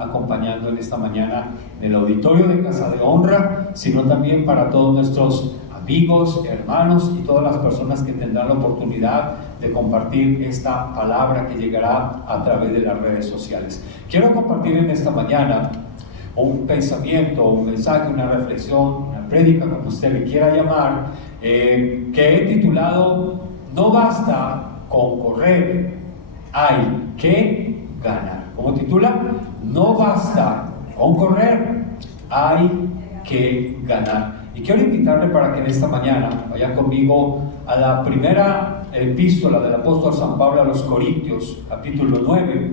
acompañando en esta mañana en el auditorio de Casa de Honra, sino también para todos nuestros amigos, hermanos y todas las personas que tendrán la oportunidad de compartir esta palabra que llegará a través de las redes sociales. Quiero compartir en esta mañana un pensamiento, un mensaje, una reflexión, una prédica, como usted le quiera llamar, que he titulado "No basta con correr, hay que ganar". ¿Cómo titula? No basta con correr, hay que ganar. Y quiero invitarle para que en esta mañana vaya conmigo a la primera epístola del apóstol San Pablo a los Corintios, capítulo 9,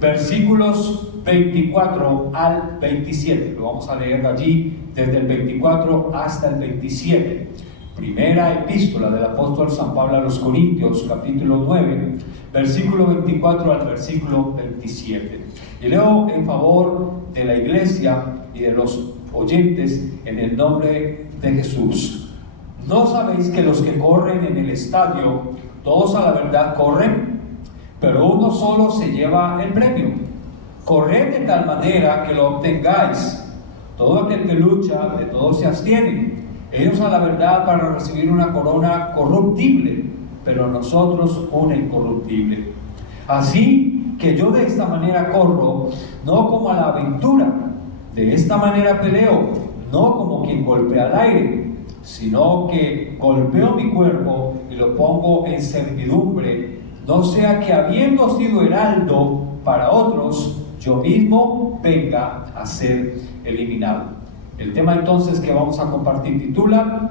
versículos 24 al 27. Lo vamos a leer allí desde el 24 hasta el 27. Primera epístola del apóstol San Pablo a los Corintios, capítulo 9, versículo 24 al versículo 27. Y leo en favor de la iglesia y de los oyentes en el nombre de Jesús. ¿No sabéis que los que corren en el estadio, todos a la verdad corren, pero uno solo se lleva el premio? Corred de tal manera que lo obtengáis. Todo aquel que lucha, de todo se abstiene. Ellos a la verdad para recibir una corona corruptible, pero nosotros una incorruptible. Así que yo de esta manera corro, no como a la aventura. De esta manera peleo, no como quien golpea al aire, sino que golpeo mi cuerpo y lo pongo en servidumbre, no sea que habiendo sido heraldo para otros, yo mismo venga a ser eliminado. El tema entonces que vamos a compartir titula: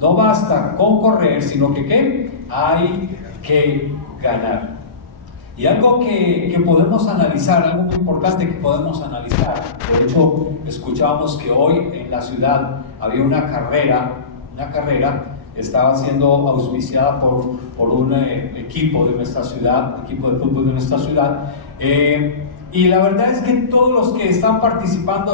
no basta con correr, sino que ¿qué? Hay que ganar. Y algo que podemos analizar, algo muy importante que podemos analizar, de hecho escuchábamos que hoy en la ciudad había una carrera estaba siendo auspiciada por un equipo de nuestra ciudad, equipo de fútbol de nuestra ciudad, y la verdad es que todos los que estaban participando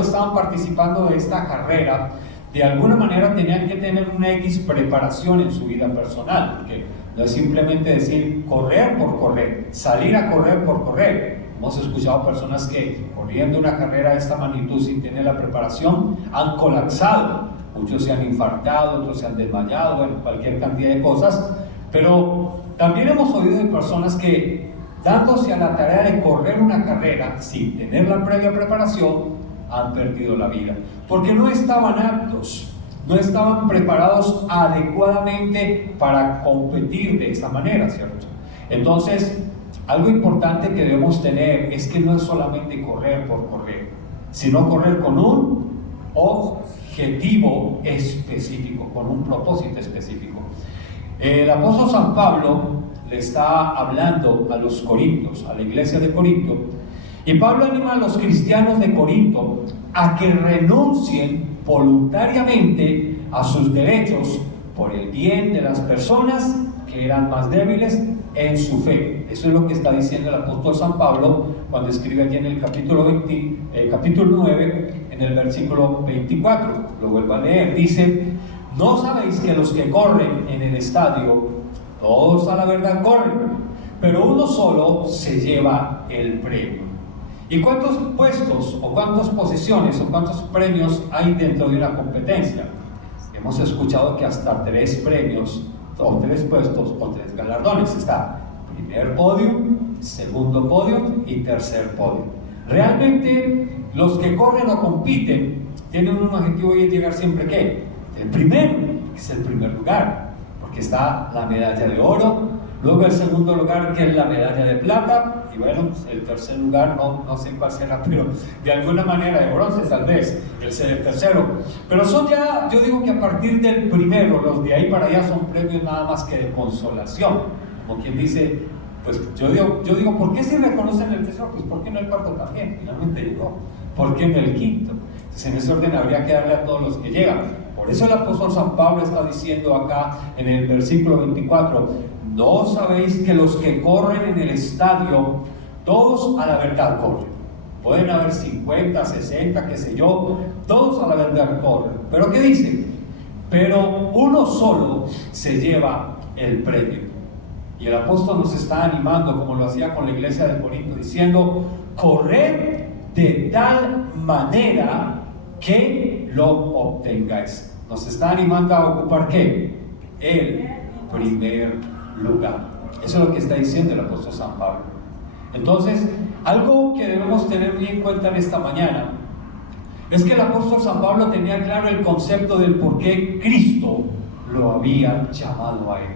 de esta carrera, de alguna manera tenían que tener una X preparación en su vida personal, porque no es simplemente decir correr por correr, salir a correr por correr. Hemos escuchado personas que corriendo una carrera de esta magnitud sin tener la preparación han colapsado, muchos se han infartado, otros se han desmayado, bueno, cualquier cantidad de cosas. Pero también hemos oído de personas que, dándose a la tarea de correr una carrera sin tener la previa preparación, han perdido la vida, porque no estaban aptos, no estaban preparados adecuadamente para competir de esta manera, ¿cierto? Entonces, algo importante que debemos tener es que no es solamente correr por correr, sino correr con un objetivo específico, con un propósito específico. El apóstol San Pablo le está hablando a los corintios, a la iglesia de Corinto, y Pablo anima a los cristianos de Corinto a que renuncien voluntariamente a sus derechos por el bien de las personas que eran más débiles en su fe. Eso es lo que está diciendo el apóstol San Pablo cuando escribe aquí en el capítulo 9, en el versículo 24. Lo vuelvo a leer. Dice: ¿no sabéis que los que corren en el estadio, todos a la verdad corren, pero uno solo se lleva el premio? ¿Y cuántos puestos o cuántas posiciones o cuántos premios hay dentro de una competencia? Hemos escuchado que hasta 3 premios o 3 puestos o 3 galardones. Está primer podio, segundo podio y tercer podio. Realmente los que corren o compiten tienen un objetivo y es llegar siempre ¿qué? El primero, que es el primer lugar, porque está la medalla de oro, luego el segundo lugar que es la medalla de plata, y bueno, el tercer lugar no sé cuál será, pero de alguna manera de bronce tal vez, el tercero. Pero son ya, yo digo que a partir del primero, los de ahí para allá son premios nada más que de consolación. Como quien dice, pues yo digo, ¿por qué si reconocen el tercero? Pues ¿por qué no el cuarto también? Finalmente llegó. ¿Por qué no el quinto? Entonces en ese orden habría que darle a todos los que llegan. Por eso el apóstol San Pablo está diciendo acá en el versículo 24: ¿no sabéis que los que corren en el estadio, todos a la verdad corren? Pueden haber 50, 60, qué sé yo, todos a la verdad corren. ¿Pero qué dice? Pero uno solo se lleva el premio. Y el apóstol nos está animando, como lo hacía con la iglesia de Corinto, diciendo: corred de tal manera que lo obtengáis. Nos está animando a ocupar ¿qué? El primer lugar. Eso es lo que está diciendo el apóstol San Pablo. Entonces, algo que debemos tener muy en cuenta en esta mañana es que el apóstol San Pablo tenía claro el concepto del por qué Cristo lo había llamado a él.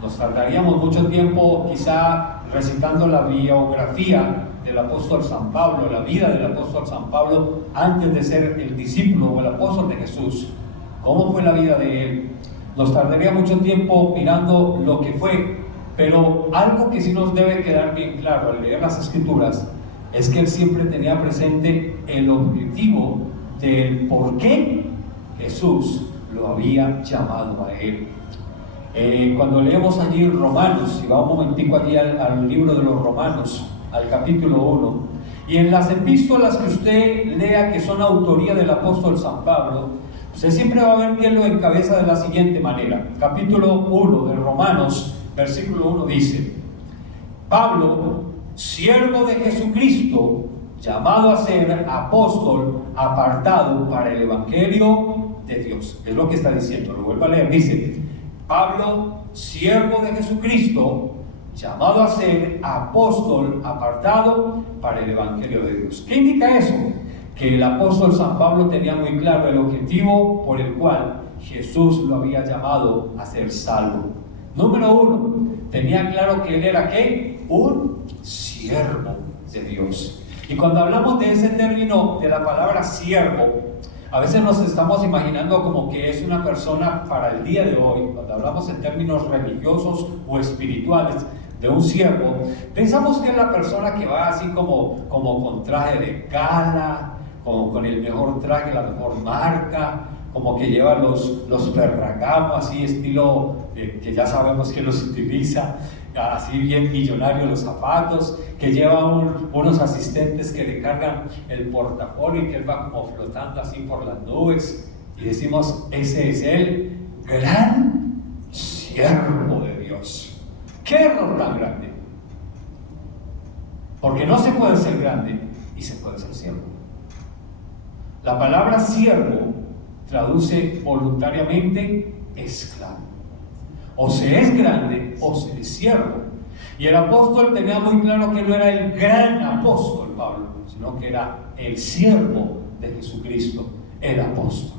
Nos tardaríamos mucho tiempo quizá recitando la biografía del apóstol San Pablo, la vida del apóstol San Pablo antes de ser el discípulo o el apóstol de Jesús. ¿Cómo fue la vida de él? Nos tardaría mucho tiempo mirando lo que fue, pero algo que sí nos debe quedar bien claro al leer las Escrituras es que él siempre tenía presente el objetivo del por qué Jesús lo había llamado a él. Cuando leemos allí Romanos, y vamos un momentico allí al libro de los Romanos, al capítulo 1, y en las epístolas que usted lea que son autoría del apóstol San Pablo, usted siempre va a ver que él lo encabeza de la siguiente manera. Capítulo 1 de Romanos, versículo 1 dice: Pablo, siervo de Jesucristo, llamado a ser apóstol, apartado para el evangelio de Dios. Es lo que está diciendo, lo vuelvo a leer, dice: Pablo, siervo de Jesucristo, llamado a ser apóstol, apartado para el evangelio de Dios. ¿Qué indica eso? Que el apóstol San Pablo tenía muy claro el objetivo por el cual Jesús lo había llamado a ser salvo. Número 1, tenía claro que él era ¿qué? Un siervo de Dios. Y cuando hablamos de ese término, de la palabra siervo, a veces nos estamos imaginando como que es una persona para el día de hoy. Cuando hablamos en términos religiosos o espirituales de un siervo, pensamos que es la persona que va así como con traje de gala, como con el mejor traje, la mejor marca, como que lleva los Ferragamo así estilo que ya sabemos que los utiliza, así bien millonario los zapatos, que lleva unos asistentes que le cargan el portafolio y que él va como flotando así por las nubes, y decimos: ese es el gran siervo de Dios. ¡Qué error tan grande! Porque no se puede ser grande y se puede ser siervo. La palabra siervo traduce voluntariamente esclavo. O se es grande o se es siervo. Y el apóstol tenía muy claro que no era el gran apóstol Pablo, sino que era el siervo de Jesucristo, el apóstol.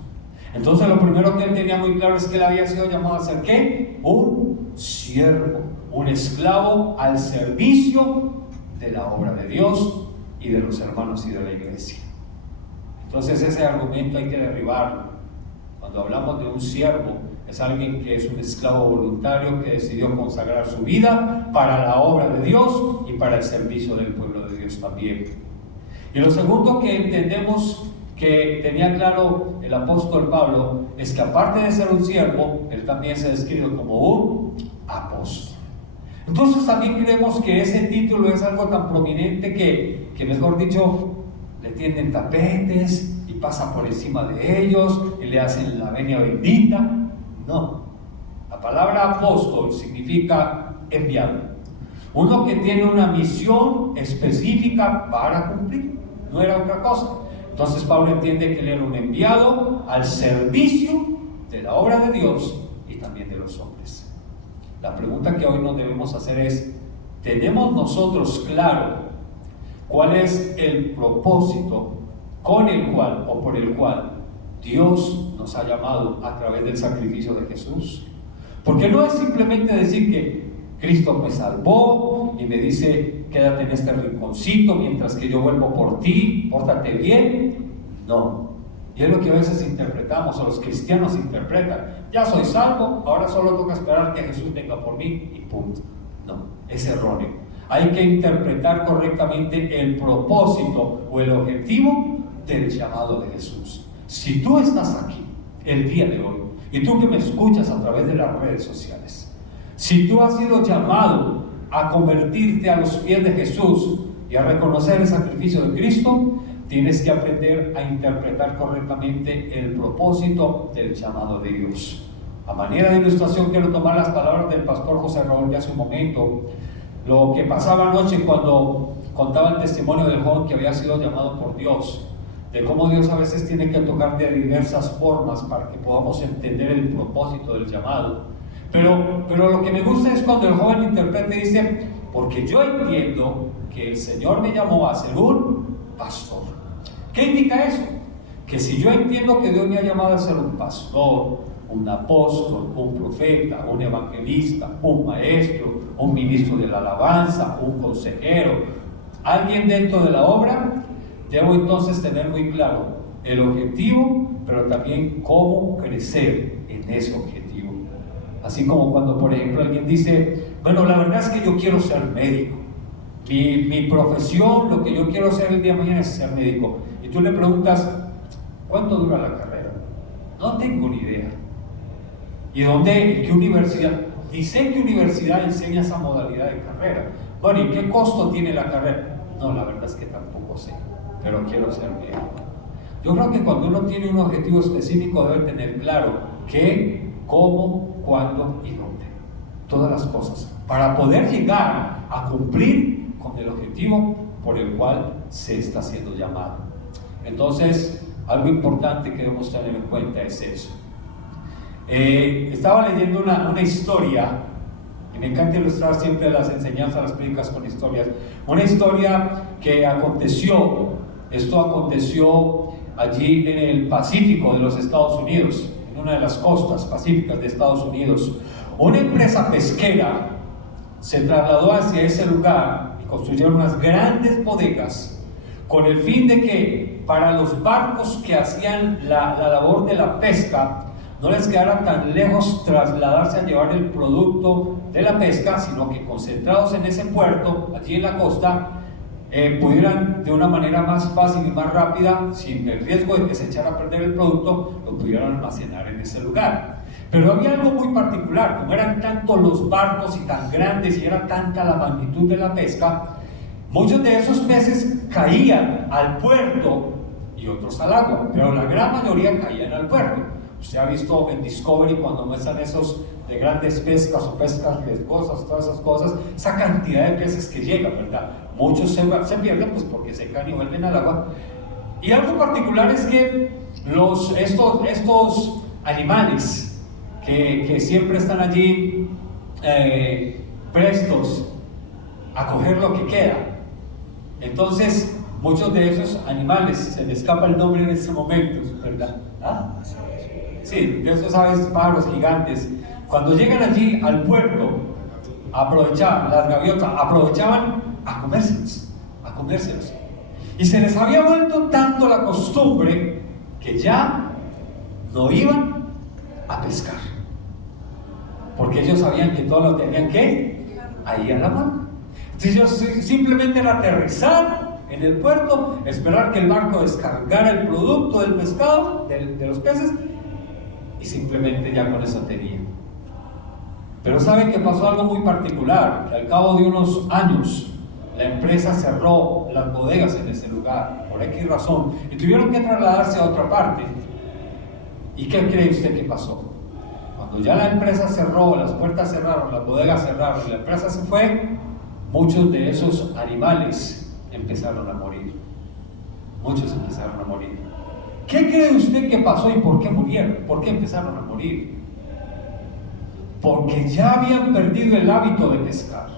Entonces lo primero que él tenía muy claro es que él había sido llamado a ser ¿qué? Un siervo, un esclavo al servicio de la obra de Dios y de los hermanos y de la iglesia. Entonces ese argumento hay que derribarlo. Cuando hablamos de un siervo, es alguien que es un esclavo voluntario que decidió consagrar su vida para la obra de Dios y para el servicio del pueblo de Dios también. Y lo segundo que entendemos que tenía claro el apóstol Pablo es que aparte de ser un siervo, él también se describe como un apóstol. Entonces también creemos que ese título es algo tan prominente que mejor dicho, le tienden tapetes y pasan por encima de ellos y le hacen la venia bendita. No, la palabra apóstol significa enviado, uno que tiene una misión específica para cumplir, no era otra cosa. Entonces Pablo entiende que él era un enviado al servicio de la obra de Dios y también de los hombres. La pregunta que hoy nos debemos hacer es: ¿tenemos nosotros claro cuál es el propósito con el cual o por el cual Dios nos ha llamado a través del sacrificio de Jesús? Porque no es simplemente decir que Cristo me salvó y me dice: quédate en este rinconcito mientras que yo vuelvo por ti, pórtate bien. No, y es lo que a veces interpretamos, o los cristianos interpretan: ya soy salvo, ahora solo toca esperar que Jesús venga por mí y punto. No, es erróneo. Hay que interpretar correctamente el propósito o el objetivo del llamado de Jesús. Si tú estás aquí el día de hoy, y tú que me escuchas a través de las redes sociales, si tú has sido llamado a convertirte a los pies de Jesús y a reconocer el sacrificio de Cristo, tienes que aprender a interpretar correctamente el propósito del llamado de Dios. A manera de ilustración quiero tomar las palabras del pastor José Raúl de hace un momento, lo que pasaba anoche cuando contaba el testimonio del joven que había sido llamado por Dios, de cómo Dios a veces tiene que tocar de diversas formas para que podamos entender el propósito del llamado. Pero lo que me gusta es cuando el joven interpreta y dice, porque yo entiendo que el Señor me llamó a ser un pastor. ¿Qué indica eso? Que si yo entiendo que Dios me ha llamado a ser un pastor, un apóstol, un profeta, un evangelista, un maestro, un ministro de la alabanza, un consejero, alguien dentro de la obra, debo entonces tener muy claro el objetivo, pero también cómo crecer en ese objetivo. Así como cuando, por ejemplo, alguien dice, bueno, la verdad es que yo quiero ser médico. Mi profesión, lo que yo quiero hacer el día de mañana es ser médico. Y tú le preguntas, ¿cuánto dura la carrera? No tengo ni idea. ¿Y dónde? ¿En qué universidad? Ni sé qué universidad enseña esa modalidad de carrera. Bueno, ¿y qué costo tiene la carrera? No, la verdad es que tampoco sé, pero quiero ser médico. Yo creo que cuando uno tiene un objetivo específico debe tener claro qué, cómo, cuándo y dónde. Todas las cosas. Para poder llegar a cumplir con el objetivo por el cual se está siendo llamado. Entonces, algo importante que debemos tener en cuenta es eso. Estaba leyendo una historia, y me encanta ilustrar siempre las enseñanzas, las prédicas con historias. Una historia que aconteció, esto aconteció allí en el Pacífico de los Estados Unidos, en una de las costas pacíficas de Estados Unidos. Una empresa pesquera se trasladó hacia ese lugar y construyeron unas grandes bodegas con el fin de que para los barcos que hacían la labor de la pesca no les quedara tan lejos trasladarse a llevar el producto de la pesca, sino que concentrados en ese puerto, allí en la costa, pudieran de una manera más fácil y más rápida, sin el riesgo de que se echara a perder el producto, lo pudieran almacenar en ese lugar. Pero había algo muy particular, como eran tantos los barcos y tan grandes y era tanta la magnitud de la pesca, muchos de esos peces caían al puerto y otros al agua, pero la gran mayoría caían al puerto. Usted ha visto en Discovery cuando muestran esos de grandes pescas o pescas riesgosas, todas esas cosas, esa cantidad de peces que llegan, ¿verdad? Muchos se pierden pues porque se caen y vuelven al agua. Y algo particular es que estos animales que siempre están allí prestos a coger lo que queda, entonces muchos de esos animales, se me escapa el nombre en este momento, ¿verdad? ¿Ah? Sí, de esos aves, pájaros gigantes, cuando llegan allí al puerto, aprovechaban, las gaviotas aprovechaban a comérselos. Y se les había vuelto tanto la costumbre que ya no iban a pescar, porque ellos sabían que todo lo tenían que ahí a la mano. Entonces ellos simplemente era aterrizar en el puerto, esperar que el barco descargara el producto del pescado, de los peces, y simplemente ya con eso tenían. Pero saben que pasó algo muy particular, que al cabo de unos años la empresa cerró las bodegas en ese lugar, por X razón, y tuvieron que trasladarse a otra parte. ¿Y qué cree usted que pasó? Cuando ya la empresa cerró, las puertas cerraron, las bodegas cerraron, y la empresa se fue, muchos de esos animales empezaron a morir. Muchos empezaron a morir. ¿Qué cree usted que pasó y por qué murieron? ¿Por qué empezaron a morir? Porque ya habían perdido el hábito de pescar.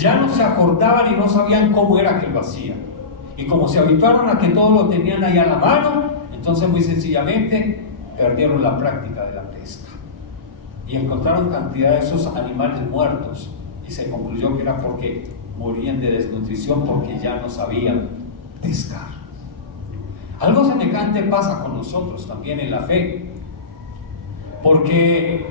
Ya no se acordaban y no sabían cómo era que lo hacían. Y como se habituaron a que todo lo tenían ahí a la mano, entonces muy sencillamente perdieron la práctica de la pesca. Y encontraron cantidad de esos animales muertos. Y se concluyó que era porque morían de desnutrición, porque ya no sabían pescar. Algo semejante pasa con nosotros también en la fe, porque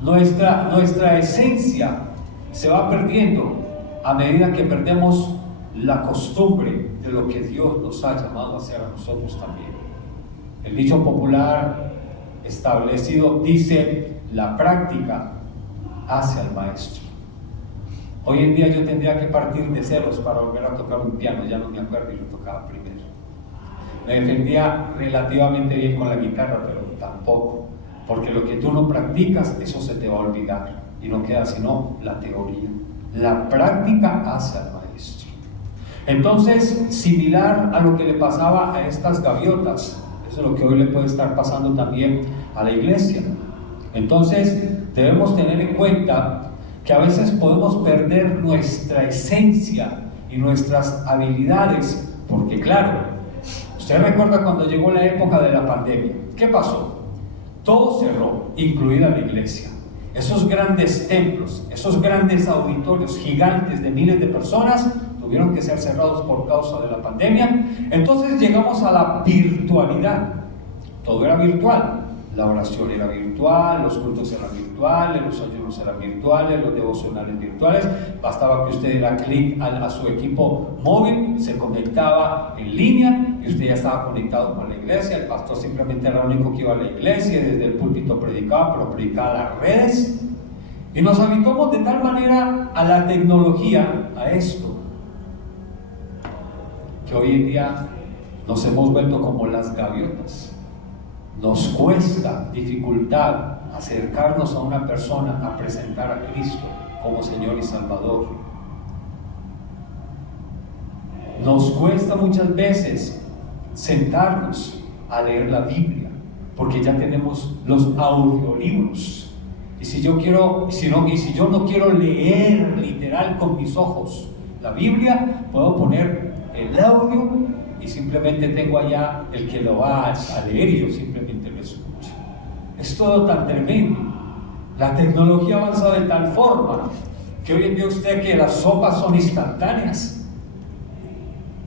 nuestra esencia se va perdiendo a medida que perdemos la costumbre de lo que Dios nos ha llamado a hacer a nosotros también. El dicho popular establecido dice: la práctica hace al maestro. Hoy en día yo tendría que partir de ceros para volver a tocar un piano, ya no me acuerdo y lo tocaba primero. Me defendía relativamente bien con la guitarra, pero tampoco, porque lo que tú no practicas, eso se te va a olvidar y no queda sino la teoría. La práctica hace al maestro. Entonces, similar a lo que le pasaba a estas gaviotas, eso es lo que hoy le puede estar pasando también a la iglesia. Entonces, debemos tener en cuenta que a veces podemos perder nuestra esencia y nuestras habilidades, porque claro, usted recuerda cuando llegó la época de la pandemia, ¿qué pasó? Todo cerró, incluida la iglesia. Esos grandes templos, esos grandes auditorios gigantes de miles de personas tuvieron que ser cerrados por causa de la pandemia. Entonces llegamos a la virtualidad. Todo era virtual. La oración era virtual, los cultos eran virtuales, los ayunos eran virtuales, los devocionales virtuales. Bastaba que usted diera clic a su equipo móvil, se conectaba en línea y usted ya estaba conectado con la iglesia. El pastor simplemente era el único que iba a la iglesia y desde el púlpito predicaba, pero predicaba a las redes. Y nos habituamos de tal manera a la tecnología, a esto, que hoy en día nos hemos vuelto como las gaviotas. Nos cuesta dificultad acercarnos a una persona a presentar a Cristo como Señor y Salvador. Nos cuesta muchas veces sentarnos a leer la Biblia, porque ya tenemos los audiolibros. Y si yo no quiero leer literal con mis ojos la Biblia, puedo poner el audio y simplemente tengo allá el que lo va a leer y yo simplemente lo escucho. Es todo tan tremendo. La tecnología avanza de tal forma que hoy en día usted que las sopas son instantáneas.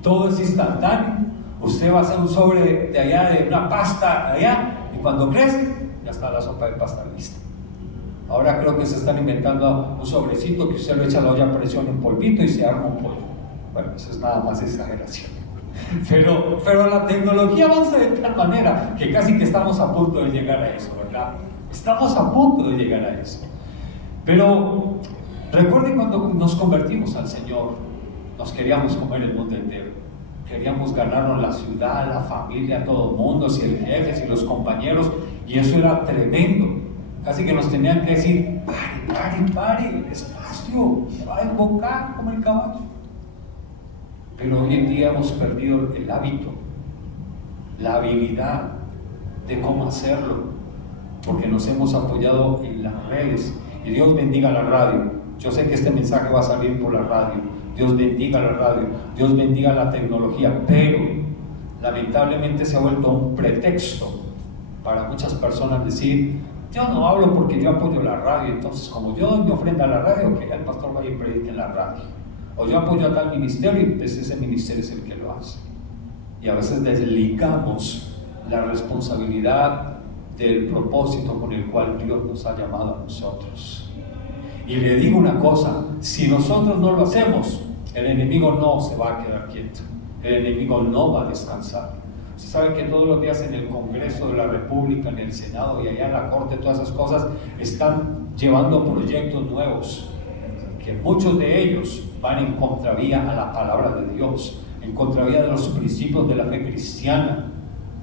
Todo es instantáneo. Usted va a hacer un sobre de allá, de una pasta allá, y cuando crece, ya está la sopa de pasta lista. Ahora creo que se están inventando un sobrecito que usted lo echa a la olla a presión en polvito y se arma un pollo. Bueno, eso es nada más exageración. Pero la tecnología avanza de tal manera que casi que estamos a punto de llegar a eso, ¿verdad? Estamos a punto de llegar a eso. Pero recuerden cuando nos convertimos al Señor, nos queríamos comer el mundo entero. Queríamos ganarnos la ciudad, la familia, todo el mundo, si el jefe, si los compañeros, y eso era tremendo. Casi que nos tenían que decir, pare, despacio, se va a desbocar como el caballo. Pero hoy en día hemos perdido el hábito, la habilidad de cómo hacerlo, porque nos hemos apoyado en las redes. Y Dios bendiga la radio. Yo sé que este mensaje va a salir por la radio. Dios bendiga la radio, Dios bendiga la tecnología, pero lamentablemente se ha vuelto un pretexto para muchas personas decir: yo no hablo porque yo apoyo la radio, entonces como yo doy mi ofrenda a la radio, que el pastor vaya y predique en la radio. O yo apoyo a tal ministerio y pues ese ministerio es el que lo hace. Y a veces desligamos la responsabilidad del propósito con el cual Dios nos ha llamado a nosotros. Y le digo una cosa: si nosotros no lo hacemos, el enemigo no se va a quedar quieto, el enemigo no va a descansar. Usted sabe que todos los días en el Congreso de la República, en el Senado y allá en la Corte, todas esas cosas están llevando proyectos nuevos, que muchos de ellos van en contravía a la palabra de Dios, en contravía de los principios de la fe cristiana,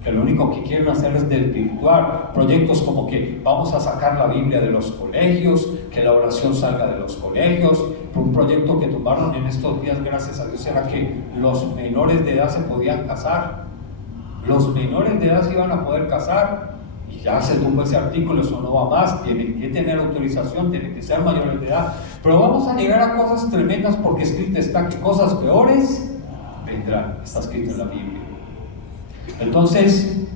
que lo único que quieren hacer es desvirtuar. Proyectos como que vamos a sacar la Biblia de los colegios, que la oración salga de los colegios. Un proyecto que tomaron en estos días, gracias a Dios, era que los menores de edad se podían casar. Los menores de edad se iban a poder casar, y ya se tumbó ese artículo, eso no va más, tienen que tener autorización, tienen que ser mayores de edad. Pero vamos a llegar a cosas tremendas, porque escrito está que cosas peores vendrán, está escrito en la Biblia. Entonces,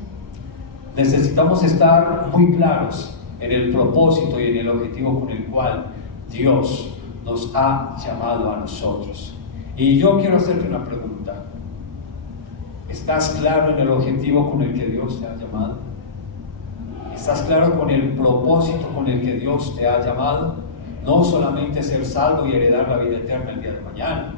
necesitamos estar muy claros en el propósito y en el objetivo con el cual Dios nos ha llamado a nosotros. Y yo quiero hacerte una pregunta: ¿estás claro en el objetivo con el que Dios te ha llamado? ¿Estás claro con el propósito con el que Dios te ha llamado? No solamente ser salvo y heredar la vida eterna el día de mañana.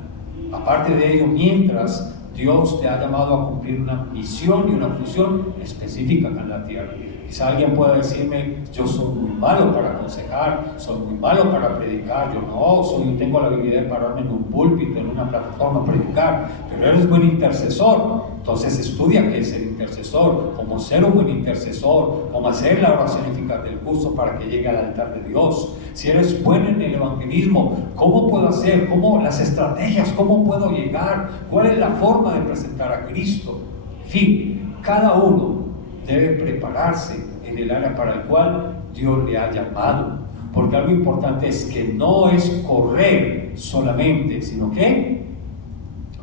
Aparte de ello, mientras Dios te ha llamado a cumplir una misión y una función específica acá en la tierra. Quizá alguien pueda decirme, yo soy muy malo para aconsejar, soy muy malo para predicar, yo no, tengo la habilidad de pararme en un púlpito, en una plataforma a predicar, pero eres buen intercesor. Entonces estudia qué es ser intercesor, cómo ser un buen intercesor, cómo hacer la oración eficaz del justo para que llegue al altar de Dios. Si eres bueno en el evangelismo, ¿cómo puedo hacer? ¿Cómo las estrategias? ¿Cómo puedo llegar? ¿Cuál es la forma de presentar a Cristo? En fin, cada uno debe prepararse en el área para el cual Dios le ha llamado, porque algo importante es que no es correr solamente, sino que,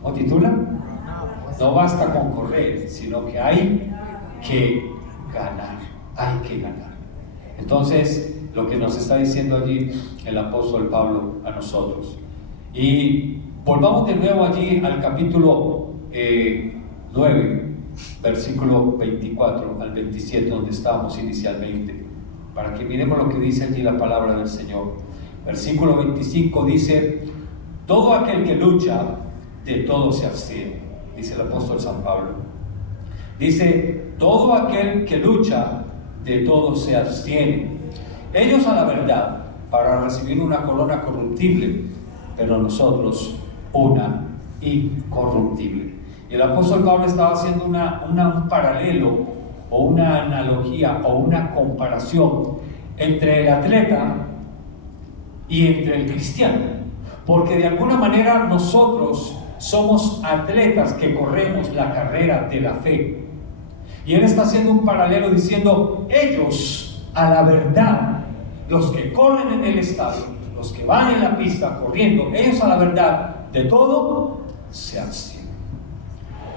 ¿cómo titula? No basta con correr, sino que hay que ganar, hay que ganar. Entonces, lo que nos está diciendo allí el apóstol Pablo a nosotros. Y volvamos de nuevo allí al capítulo 9, versículo 24 al 27, donde estábamos inicialmente, para que miremos lo que dice allí la palabra del Señor. Versículo 25 dice: todo aquel que lucha, de todo se abstiene, dice el apóstol San Pablo. Dice: todo aquel que lucha, de todo se abstiene. Ellos a la verdad, para recibir una corona corruptible, pero nosotros una incorruptible. Y el apóstol Pablo estaba haciendo un paralelo, o una analogía, o una comparación entre el atleta y entre el cristiano, porque de alguna manera nosotros somos atletas que corremos la carrera de la fe, y él está haciendo un paralelo diciendo: ellos a la verdad, los que corren en el estadio, los que van en la pista corriendo, ellos a la verdad de todo se abstienen.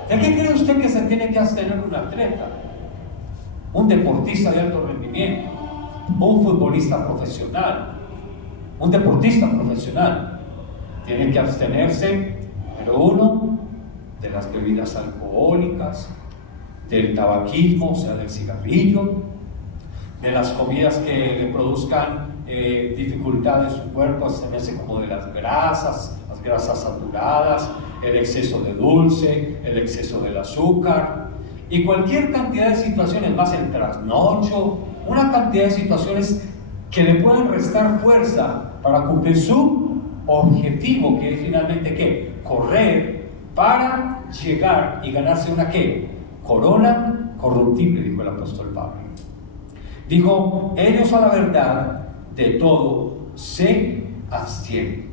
¿De qué cree usted que se tiene que abstener un atleta, un deportista de alto rendimiento, un futbolista profesional, un deportista profesional? Tiene que abstenerse, número uno, de las bebidas alcohólicas, del tabaquismo, o sea, del cigarrillo, de las comidas que le produzcan dificultad en su cuerpo, abstenerse como de las grasas saturadas, el exceso de dulce, el exceso del azúcar y cualquier cantidad de situaciones, más el trasnocho, una cantidad de situaciones que le pueden restar fuerza para cumplir su objetivo, que es finalmente ¿qué? Correr para llegar y ganarse una ¿qué? Corona corruptible, dijo el apóstol Pablo. Dijo: ellos a la verdad de todo se abstienen.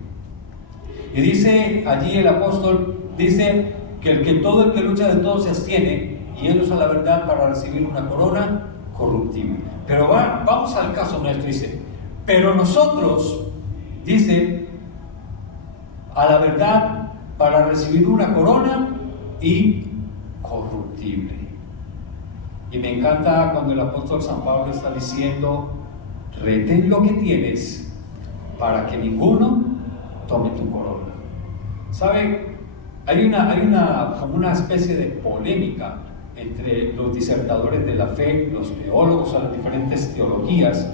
Y dice allí el apóstol, dice que todo el que lucha de todo se abstiene, y ellos a la verdad para recibir una corona corruptible. Pero vamos al caso nuestro, dice: pero nosotros, dice, a la verdad para recibir una corona incorruptible. Y me encanta cuando el apóstol San Pablo está diciendo: retén lo que tienes para que ninguno tome tu corona. ¿Sabe? Hay como una especie de polémica entre los disertadores de la fe, los teólogos a las diferentes teologías,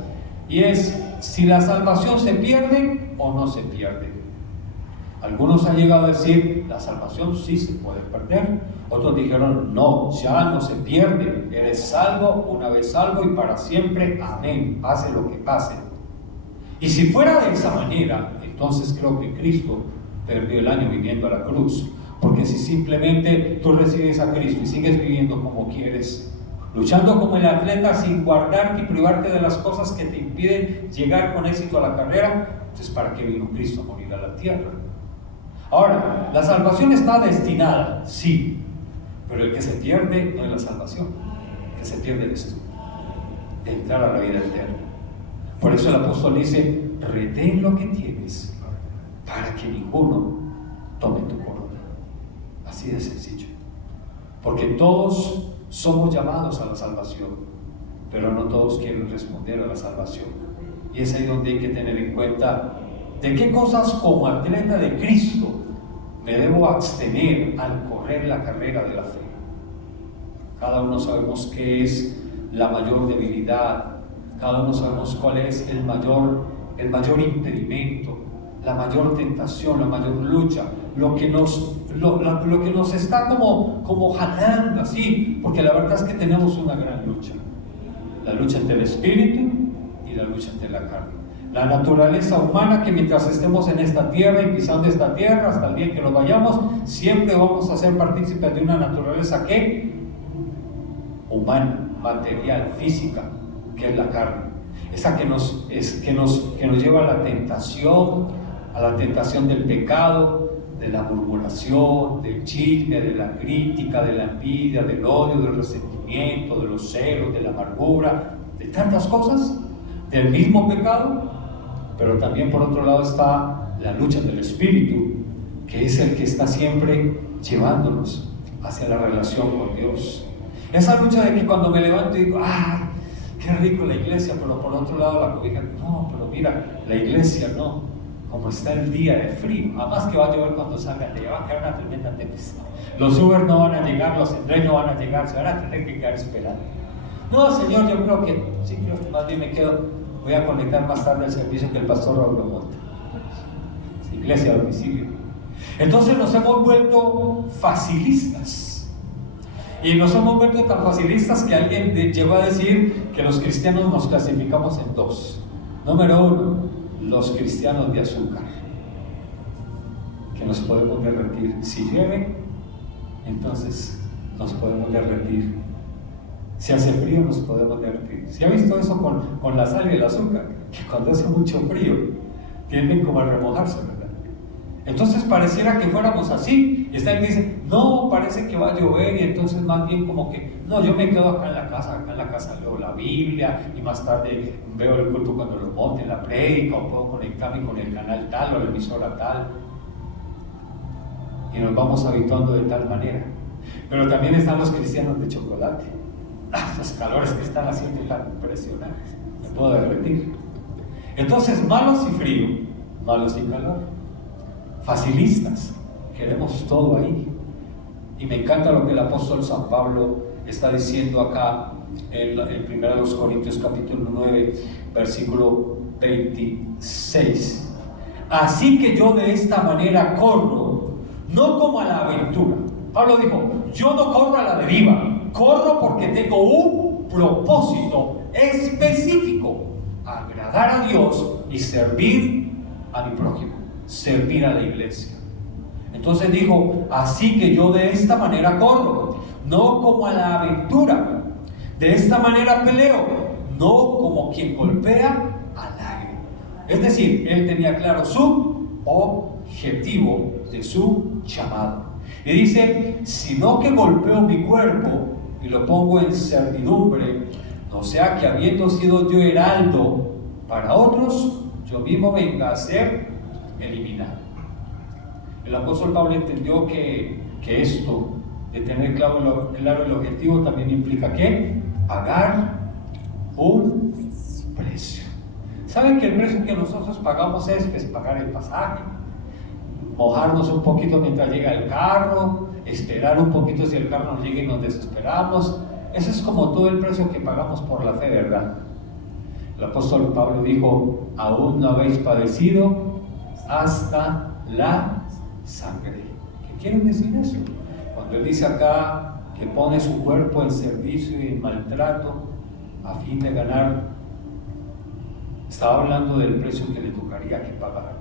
y es si la salvación se pierde o no se pierde. Algunos han llegado a decir: la salvación sí se puede perder. Otros dijeron: no, ya no se pierde, eres salvo, una vez salvo y para siempre, amén, pase lo que pase. Y si fuera de esa manera, entonces creo que Cristo perdió el año viniendo a la cruz, porque si simplemente tú recibes a Cristo y sigues viviendo como quieres, luchando como el atleta sin guardarte y privarte de las cosas que te impiden llegar con éxito a la carrera, entonces ¿para qué vino Cristo a morir a la tierra? Ahora, la salvación está destinada, sí, pero el que se pierde no es la salvación, el que se pierde eres tú, de entrar a la vida eterna. Por eso el apóstol dice: retén lo que tienes para que ninguno tome tu corona. Así de sencillo. Porque todos somos llamados a la salvación, pero no todos quieren responder a la salvación. Y es ahí donde hay que tener en cuenta de qué cosas como atleta de Cristo me debo abstener al correr la carrera de la fe. Cada uno sabemos qué es la mayor debilidad, cada uno sabemos cuál es el mayor impedimento, la mayor tentación, la mayor lucha, lo que nos está como jalando así, porque la verdad es que tenemos una gran lucha. la lucha entre el espíritu y la lucha entre la carne. La naturaleza humana, que mientras estemos en esta tierra y pisando esta tierra, hasta el día que nos vayamos, siempre vamos a ser partícipes de una naturaleza que humana, material, física, que es la carne. Esa que nos lleva a la tentación del pecado, de la murmuración, del chisme, de la crítica, de la envidia, del odio, del resentimiento, de los celos, de la amargura, de tantas cosas, del mismo pecado. Pero también por otro lado está la lucha del espíritu, que es el que está siempre llevándonos hacia la relación con Dios. Esa lucha de que cuando me levanto y digo, ¡ay, qué rico la iglesia! Pero por otro lado la cobija, no, pero mira, la iglesia no, como está el día de frío, además que va a llover cuando salga, te va a caer una tremenda tempestad. Los Uber no van a llegar, los Endrés no van a llegar, se van a tener que quedar esperando. No, Señor, yo creo que más bien me quedo. Voy a conectar más tarde el servicio que el pastor Raúl lo monta. Iglesia a domicilio. Entonces nos hemos vuelto facilistas. Y nos hemos vuelto tan facilistas que alguien llegó a decir que los cristianos nos clasificamos en dos. Número uno, los cristianos de azúcar, que nos podemos derretir. Si llueve, entonces nos podemos derretir. Si hace frío, nos podemos derretir. ¿Sí ha visto eso con la sal y el azúcar? Que cuando hace mucho frío, tienden como a remojarse, ¿verdad? Entonces pareciera que fuéramos así. Y está el que dice, no, parece que va a llover, y entonces más bien como que, no, yo me quedo acá en la casa leo la Biblia, y más tarde veo el culto cuando lo monte, la predica, o puedo conectarme con el canal tal o la emisora tal. Y nos vamos habituando de tal manera. Pero también están los cristianos de chocolate. Los calores que están haciendo tan impresionantes, me puedo derretir. Entonces, malos y frío, malos y calor, facilistas, queremos todo ahí. Y me encanta lo que el apóstol San Pablo está diciendo acá en 1 Corintios capítulo 9, versículo 26. Así que yo de esta manera corro, no como a la aventura. Pablo dijo, yo no corro a la deriva, corro porque tengo un propósito específico: agradar a Dios y servir a mi prójimo, servir a la iglesia. Entonces dijo, así que yo de esta manera corro, no como a la aventura, de esta manera peleo, no como quien golpea al aire. Es decir, él tenía claro su objetivo de su llamado. Y dice, sino que golpeo mi cuerpo y lo pongo en servidumbre, no sea que habiendo sido yo heraldo para otros, yo mismo venga a ser eliminado. El apóstol Pablo entendió que esto de tener claro el objetivo también implica ¿qué? Pagar un precio. ¿Saben que el precio que nosotros pagamos es pagar el pasaje? Mojarnos un poquito mientras llega el carro, esperar un poquito si el carro nos llega y nos desesperamos. Eso es como todo el precio que pagamos por la fe, ¿verdad? El apóstol Pablo dijo, aún no habéis padecido hasta la sangre. ¿Qué quiere decir eso? Cuando él dice acá que pone su cuerpo en servicio y en maltrato a fin de ganar, estaba hablando del precio que le tocaría que pagar.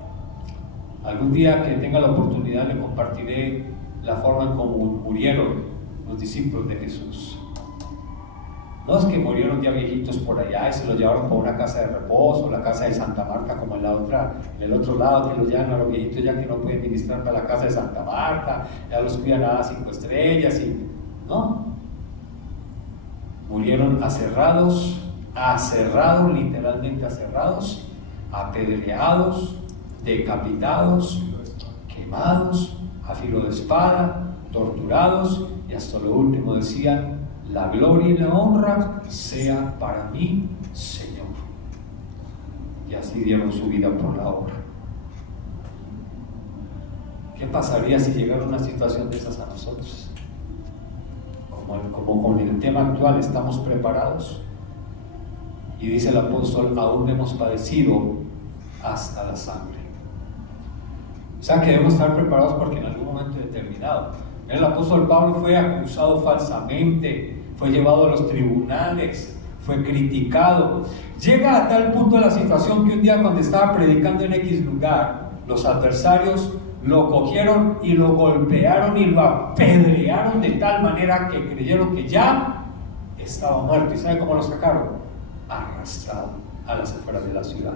Algún día que tenga la oportunidad le compartiré la forma en cómo murieron los discípulos de Jesús. No es que murieron ya viejitos por allá y se los llevaron por una casa de reposo, la casa de Santa Marta, como en el otro lado, que los llevan a los viejitos ya que no pueden ministrar para la casa de Santa Marta, ya los cuidan a 5 estrellas y no. Murieron aserrados, literalmente aserrados, apedreados, decapitados, quemados a filo de espada, torturados, y hasta lo último decían, la gloria y la honra sea para mí, Señor. Y así dieron su vida por la obra. ¿Qué pasaría si llegara una situación de esas a nosotros? Como con el tema actual, ¿estamos preparados? Y dice el apóstol, aún hemos padecido hasta la sangre. O sea que debemos estar preparados porque en algún momento determinado. El apóstol Pablo fue acusado falsamente, fue llevado a los tribunales, fue criticado. Llega a tal punto la situación que un día, cuando estaba predicando en X lugar, los adversarios lo cogieron y lo golpearon y lo apedrearon de tal manera que creyeron que ya estaba muerto. ¿Y sabe cómo lo sacaron? Arrastrado a las afueras de la ciudad.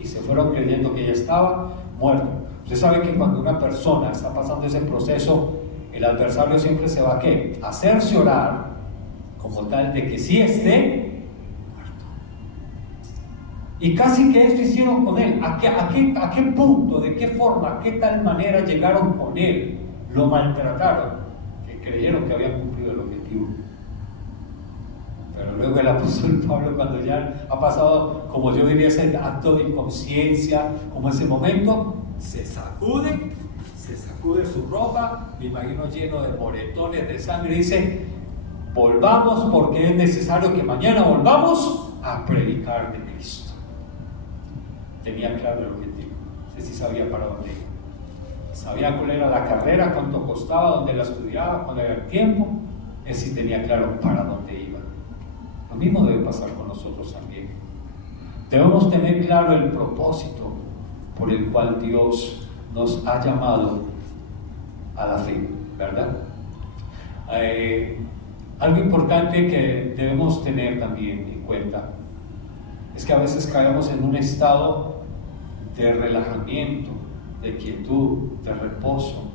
Y se fueron creyendo que ya estaba muerto. Usted sabe que cuando una persona está pasando ese proceso, el adversario siempre se va a ¿qué? A hacerse orar como tal de que sí esté muerto. Y casi que esto hicieron con él. ¿A qué punto, de qué forma, qué tal manera llegaron con él? Lo maltrataron, que creyeron que habían cumplido el objetivo. Pero luego el apóstol Pablo, cuando ya ha pasado, como yo diría, ese acto de inconsciencia, como ese momento, se sacude su ropa, me imagino lleno de moretones de sangre, y dice: volvamos, porque es necesario que mañana volvamos a predicar de Cristo. Tenía claro el objetivo, sí sabía para dónde iba, sabía cuál era la carrera, cuánto costaba, dónde la estudiaba, cuál era el tiempo. Él sí tenía claro para dónde iba. Lo mismo debe pasar con nosotros también. Debemos tener claro el propósito por el cual Dios nos ha llamado a la fe, ¿verdad? Algo importante que debemos tener también en cuenta es que a veces caemos en un estado de relajamiento, de quietud, de reposo.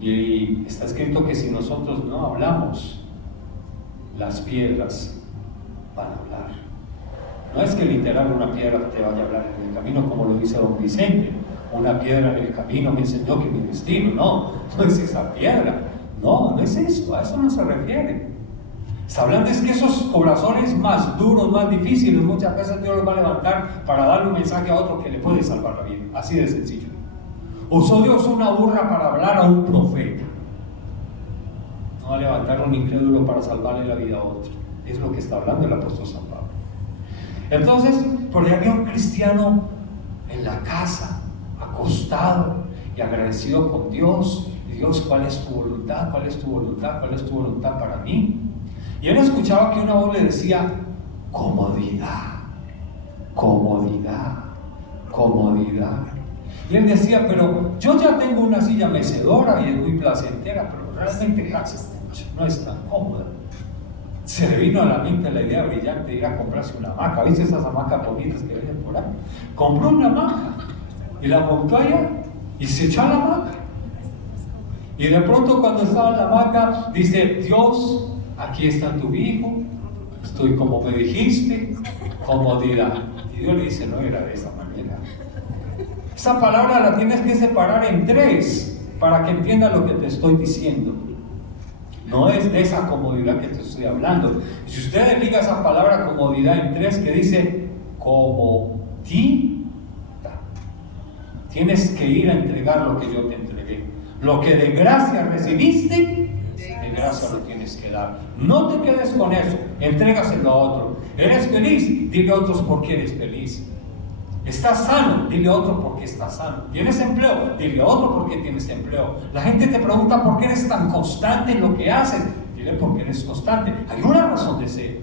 Y está escrito que si nosotros no hablamos, las piedras van a hablar. No es que literal una piedra te vaya a hablar en el camino, como lo dice don Vicente. Una piedra en el camino me enseñó que mi destino, no es esa piedra. No es eso, a eso no se refiere. Está hablando es que esos corazones más duros, más difíciles, muchas veces Dios los va a levantar para darle un mensaje a otro que le puede salvar la vida. Así de sencillo. Usó Dios una burra para hablar a un profeta, no a levantar a un incrédulo para salvarle la vida a otro. Es lo que está hablando el apóstol San Pablo. Entonces, por ahí había un cristiano en la casa, acostado y agradecido con Dios. Dios, ¿cuál es tu voluntad? ¿Cuál es tu voluntad? ¿Cuál es tu voluntad para mí? Y él escuchaba que una voz le decía: comodidad, comodidad, comodidad. Y él decía: pero yo ya tengo una silla mecedora y es muy placentera, pero realmente no es tan cómoda. Se le vino a la mente la idea brillante de ir a comprarse una hamaca. ¿Viste esas hamacas bonitas que venden por ahí? Compró una hamaca y la montó allá y se echó a la hamaca. Y de pronto, cuando estaba en la hamaca, dice: Dios, aquí está tu hijo, estoy como me dijiste, comodidad. Y Dios le dice: no era de esa manera. Esa palabra la tienes que separar en tres para que entiendas lo que te estoy diciendo. No es de esa comodidad que te estoy hablando. Y si usted liga esa palabra comodidad en tres, que dice comodidad, tienes que ir a entregar lo que yo te entregué. Lo que de gracia recibiste, de gracia lo tienes que dar. No te quedes con eso, entrégaselo a otro. ¿Eres feliz? Dile a otros por qué eres feliz. ¿Estás sano? Dile a otro por qué estás sano. ¿Tienes empleo? Dile a otro por qué tienes empleo. La gente te pregunta por qué eres tan constante en lo que haces. Dile por qué eres constante. Hay una razón de ser.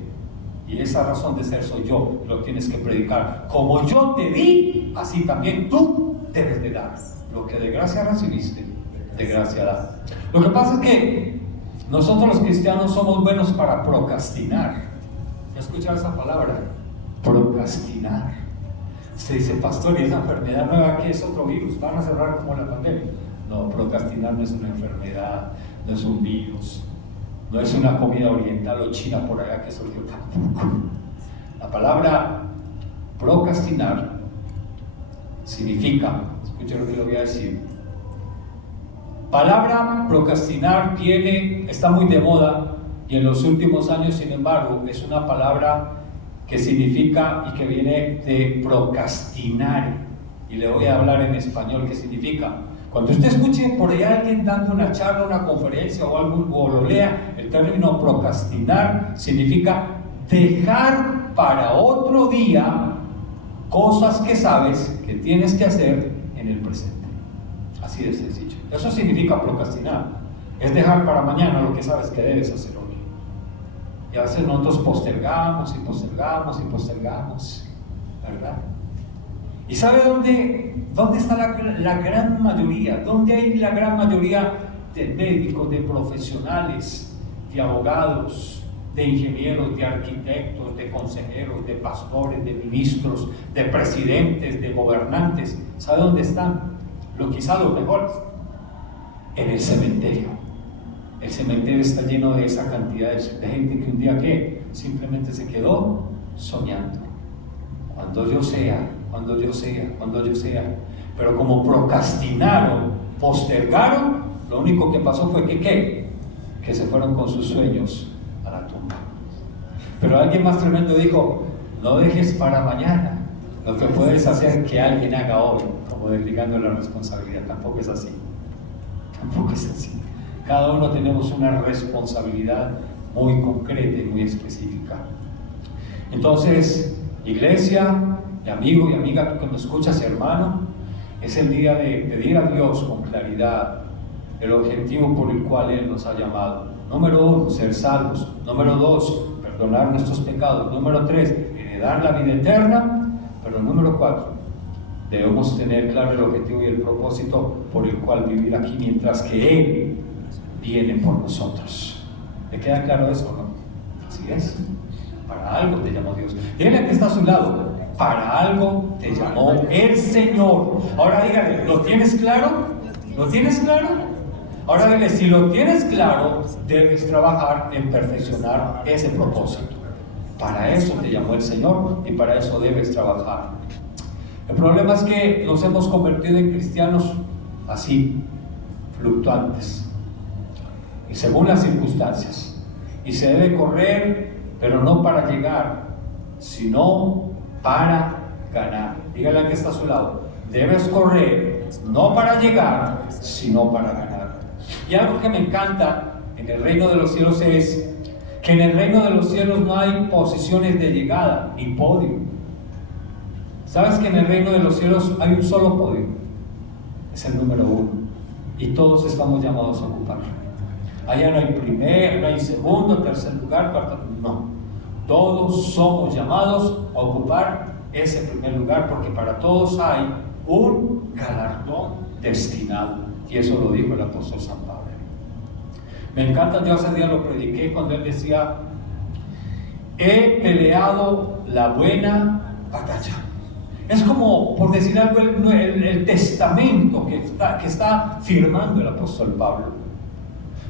Y esa razón de ser soy yo. Lo tienes que predicar. Como yo te di, así también tú debes de dar. Lo que de gracia recibiste, de gracia da. Lo que pasa es que nosotros los cristianos somos buenos para procrastinar. ¿Ya escucharon esa palabra? Procrastinar. Se dice: pastor, ¿y esa enfermedad nueva qué es? Otro virus, van a cerrar como la pandemia. No, procrastinar no es una enfermedad, no es un virus, no es una comida oriental o china por allá que surgió tampoco. La palabra procrastinar significa, escuchen lo que le voy a decir. Palabra procrastinar está muy de moda, y en los últimos años, sin embargo, es una palabra que significa y que viene de procrastinar. Y le voy a hablar en español. ¿Qué significa? Cuando usted escuche por ahí a alguien dando una charla, una conferencia o algo, o lo lea, el término procrastinar significa dejar para otro día cosas que sabes que tienes que hacer en el presente. Así de sencillo. Eso significa procrastinar. Es dejar para mañana lo que sabes que debes hacer hoy. Y a veces nosotros postergamos y postergamos y postergamos, ¿verdad? ¿Y sabe dónde está la gran mayoría? ¿Dónde hay la gran mayoría de médicos, de profesionales, de abogados, de ingenieros, de arquitectos, de consejeros, de pastores, de ministros, de presidentes, de gobernantes? ¿Sabe dónde están? Quizá los mejores. En el cementerio. El cementerio está lleno de esa cantidad de gente que un día simplemente se quedó soñando. Cuando yo sea. Pero como procrastinaron, postergaron, lo único que pasó fue que se fueron con sus sueños a la tumba. Pero alguien más tremendo dijo: no dejes para mañana lo que puedes hacer que alguien haga hoy, como desligando la responsabilidad. Tampoco es así. Cada uno tenemos una responsabilidad muy concreta y muy específica. Entonces, iglesia, y amigo y amiga, tú que me escuchas, hermano, es el día de pedir a Dios con claridad el objetivo por el cual Él nos ha llamado. Número 1, ser salvos. Número 2, perdonar nuestros pecados. Número 3, heredar la vida eterna. Pero número 4, debemos tener claro el objetivo y el propósito por el cual vivir aquí mientras que Él viene por nosotros. ¿Le queda claro eso, no? Así es. Para algo te llamó Dios. Dígale al que está a su lado: para algo te llamó el Señor. Ahora dígale: ¿lo tienes claro? ¿Lo tienes claro? Ahora dile: si lo tienes claro, debes trabajar en perfeccionar ese propósito. Para eso te llamó el Señor y para eso debes trabajar. El problema es que nos hemos convertido en cristianos así, fluctuantes, y según las circunstancias. Y se debe correr, pero no para llegar, sino para ganar. Dígale al que está a su lado: debes correr, no para llegar, sino para ganar. Y algo que me encanta en el reino de los cielos es que en el reino de los cielos no hay posiciones de llegada ni podio. ¿Sabes que en el reino de los cielos hay un solo podio? Es el número 1. Y todos estamos llamados a ocuparlo. Allá no hay primero, no hay segundo, tercer lugar, cuarto. No. Todos somos llamados a ocupar ese primer lugar, porque para todos hay un galardón destinado. Y eso lo dijo el apóstol San Pablo. Me encanta, yo hace día lo prediqué cuando él decía: he peleado la buena batalla. Es como, por decir algo, el testamento que está firmando el apóstol Pablo.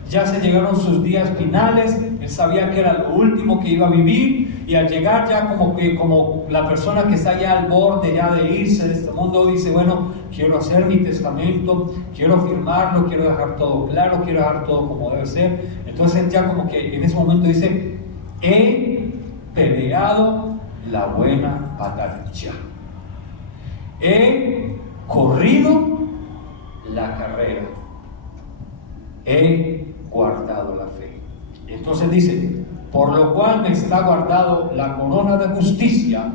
Ya se llegaron sus días finales, él sabía que era lo último que iba a vivir, y al llegar ya como la persona que está ya al borde ya de irse de este mundo, dice: bueno, quiero hacer mi testamento, quiero firmarlo, quiero dejar todo claro, quiero dejar todo como debe ser. Entonces ya como que en ese momento dice: he peleado la buena batalla, he corrido la carrera, he guardado la fe. Entonces dice: por lo cual me está guardado la corona de justicia,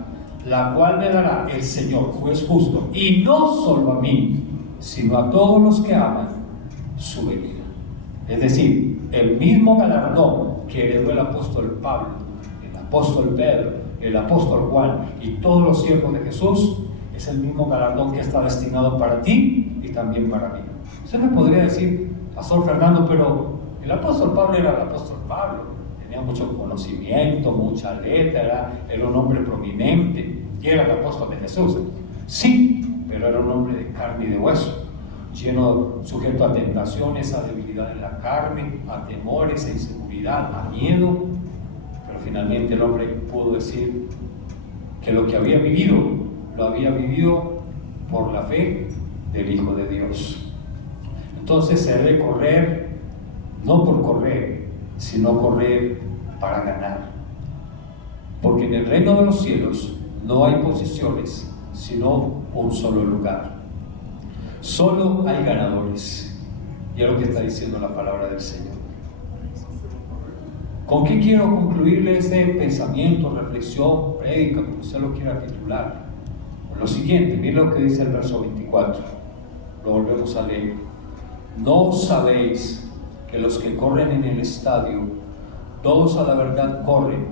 la cual me dará el Señor, juez justo, y no solo a mí, sino a todos los que aman su venida. Es decir, el mismo galardón que heredó el apóstol Pablo, el apóstol Pedro, el apóstol Juan y todos los siervos de Jesús, es el mismo galardón que está destinado para ti y también para mí. Usted me podría decir: Pastor Fernando, pero el apóstol Pablo era el apóstol Pablo, tenía mucho conocimiento, mucha letra, era un hombre prominente y era el apóstol de Jesús. Sí, pero era un hombre de carne y de hueso, sujeto a tentaciones, a debilidad en la carne, a temores, a inseguridad, a miedo. Pero finalmente el hombre pudo decir que lo que había vivido, lo había vivido por la fe del Hijo de Dios. Entonces se debe correr, no por correr, sino correr para ganar. Porque en el reino de los cielos no hay posiciones, sino un solo lugar. Solo hay ganadores. Y es lo que está diciendo la palabra del Señor. ¿Con qué quiero concluirle este pensamiento, reflexión, prédica, como usted lo quiera titular? Con lo siguiente, mire lo que dice el verso 24. Lo volvemos a leer. ¿No sabéis que los que corren en el estadio, Todos a la verdad corren,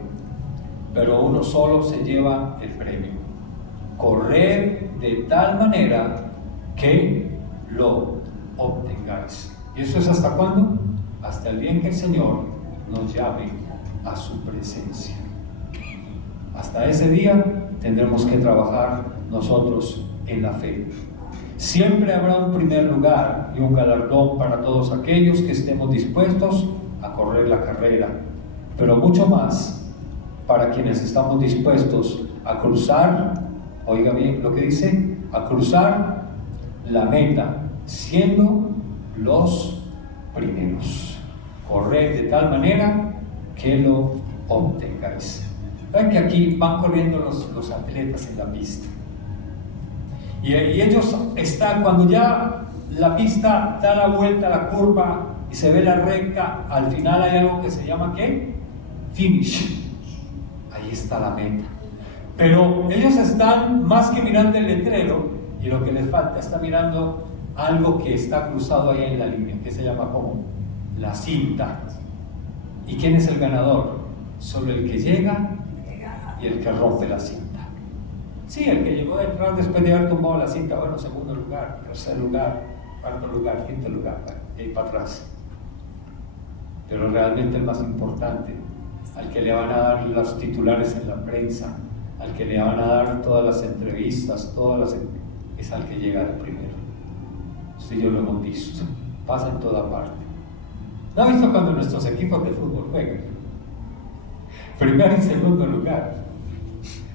pero uno solo se lleva el premio. Corred de tal manera que lo obtengáis. ¿Y eso es hasta cuándo? Hasta el día en que el Señor nos llame a su presencia. Hasta ese día tendremos que trabajar nosotros en la fe. Siempre habrá un primer lugar y un galardón para todos aquellos que estemos dispuestos a correr la carrera, pero mucho más para quienes estamos dispuestos a cruzar, oiga bien lo que dice, a cruzar la meta, siendo los primeros. Corred de tal manera que lo obtengáis. Ven que aquí van corriendo los atletas en la pista. Y ellos están, cuando ya la pista da la vuelta a la curva y se ve la recta, al final hay algo que se llama ¿qué? Finish. Ahí está la meta. Pero ellos están más que mirando el letrero, y lo que les falta, está mirando algo que está cruzado ahí en la línea, que se llama como la cinta. ¿Y quién es el ganador? Solo el que llega y el que rompe la cinta. Sí, el que llegó detrás después de haber tumbado la cinta, bueno, segundo lugar, tercer lugar, cuarto lugar, quinto lugar, y ahí para atrás. Pero realmente el más importante, al que le van a dar los titulares en la prensa, al que le van a dar todas las entrevistas, es al que llega de primero. Sí, yo lo hemos visto, pasa en toda parte. ¿No ha visto cuando nuestros equipos de fútbol juegan? Primero y segundo lugar.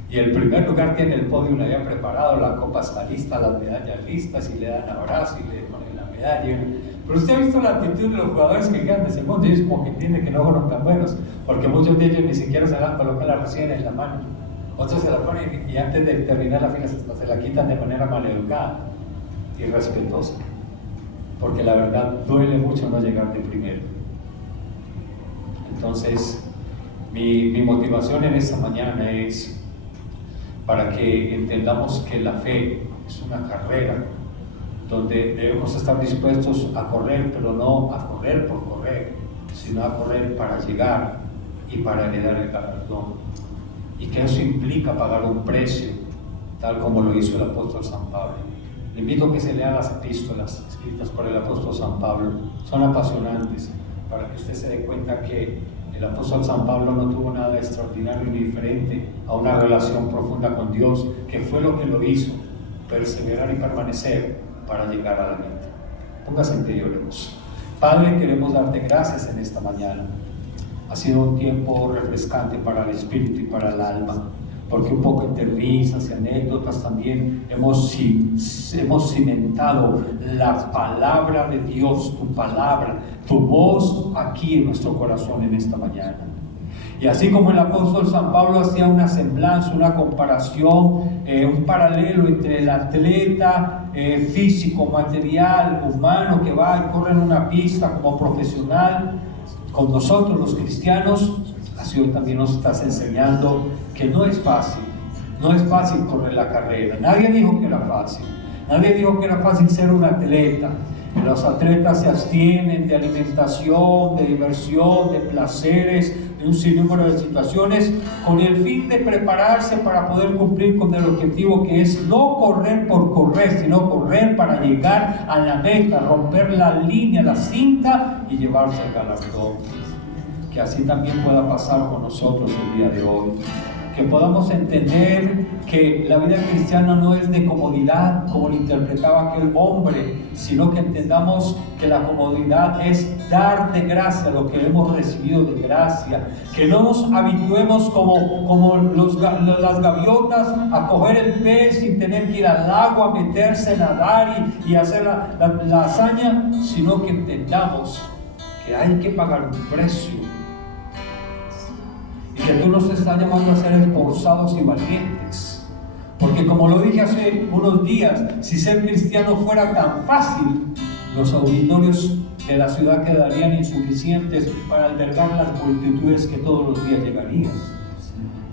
Y el primer lugar tiene el podio ya preparado, la copa está lista, las medallas listas, y le dan abrazo y le ponen la medalla. Pero usted ha visto la actitud de los jugadores que quedan de segundo, y ellos como que entienden que no fueron tan buenos, porque muchos de ellos ni siquiera se la colocan la recién en la mano. Otros se la ponen y antes de terminar la fila se la quitan de manera maleducada y respetuosa. Porque la verdad duele mucho no llegar de primero. Entonces, mi motivación en esta mañana es para que entendamos que la fe es una carrera donde debemos estar dispuestos a correr, pero no a correr por correr, sino a correr para llegar y para heredar el galardón. Y que eso implica pagar un precio, tal como lo hizo el apóstol San Pablo. Le invito a que se lea las epístolas escritas por el apóstol San Pablo. Son apasionantes para que usted se dé cuenta que el apóstol San Pablo no tuvo nada de extraordinario ni diferente a una relación profunda con Dios, que fue lo que lo hizo perseverar y permanecer para llegar a la meta. Póngase en pie y oremos. Padre, queremos darte gracias en esta mañana. Ha sido un tiempo refrescante para el espíritu y para el alma, porque un poco entre risas y anécdotas también hemos cimentado la palabra de Dios, tu palabra, tu voz aquí en nuestro corazón en esta mañana. Y así como el apóstol San Pablo hacía una semblanza, una comparación, un paralelo entre el atleta físico, material, humano que va y corre en una pista como profesional, con nosotros los cristianos, así hoy también nos estás enseñando que no es fácil correr la carrera. Nadie dijo que era fácil, nadie dijo que era fácil ser un atleta. Los atletas se abstienen de alimentación, de diversión, de placeres, de un sinnúmero de situaciones, con el fin de prepararse para poder cumplir con el objetivo, que es no correr por correr, sino correr para llegar a la meta, romper la línea, la cinta y llevarse al galardón. Que así también pueda pasar con nosotros el día de hoy. Que podamos entender que la vida cristiana no es de comodidad, como lo interpretaba aquel hombre, sino que entendamos que la comodidad es dar de gracia lo que hemos recibido de gracia. Que no nos habituemos como las gaviotas a coger el pez sin tener que ir al agua, meterse, nadar y hacer la hazaña, sino que entendamos que hay que pagar un precio. Y que tú nos estás llamando a ser esforzados y valientes. Porque como lo dije hace unos días, si ser cristiano fuera tan fácil, los auditorios de la ciudad quedarían insuficientes para albergar las multitudes que todos los días llegarían.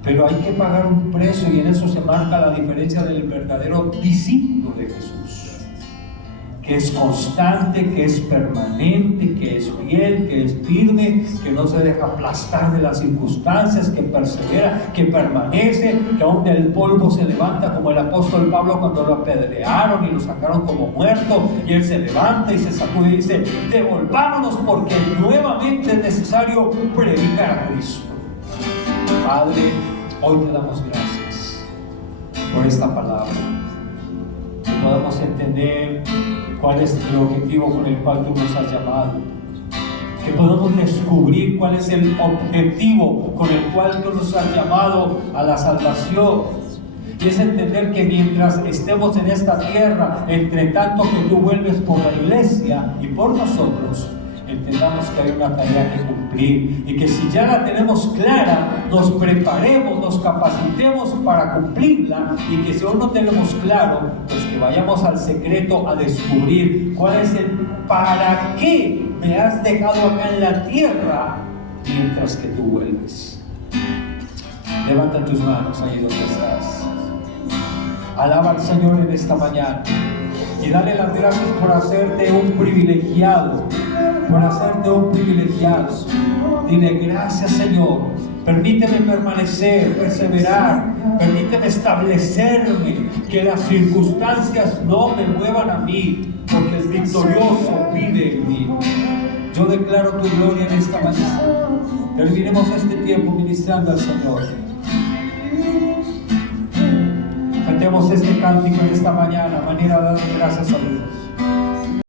Pero hay que pagar un precio, y en eso se marca la diferencia del verdadero discípulo de Jesús. que es constante, que es permanente, que es fiel, que es firme, que no se deja aplastar de las circunstancias, que persevera, que permanece, que aún del polvo se levanta, como el apóstol Pablo cuando lo apedrearon y lo sacaron como muerto, y él se levanta y se sacude y dice: devolvámonos porque nuevamente es necesario predicar a Cristo. Padre, hoy te damos gracias por esta palabra, que podamos entender cuál es el objetivo con el cual tú nos has llamado, que podamos descubrir cuál es el objetivo con el cual tú nos has llamado a la salvación. Y es entender que mientras estemos en esta tierra, entre tanto que tú vuelves por la iglesia y por nosotros, entendamos que hay una tarea que cumplir, y que si ya la tenemos clara, nos preparemos, nos capacitemos para cumplirla, y que si aún no tenemos claro, pues que vayamos al secreto a descubrir cuál es el para qué me has dejado acá en la tierra mientras que tú vuelves. Levanta tus manos ahí donde estás. Alaba al Señor en esta mañana y dale las gracias por hacerte un privilegiado, por hacerte un privilegiado. Dile: gracias, Señor, permíteme permanecer, perseverar, permíteme establecerme, que las circunstancias no me muevan a mí, porque el victorioso vive en mí. Yo declaro tu gloria en esta mañana. Terminemos este tiempo ministrando al Señor. Cantemos este cántico en esta mañana, manera de dar gracias a Dios.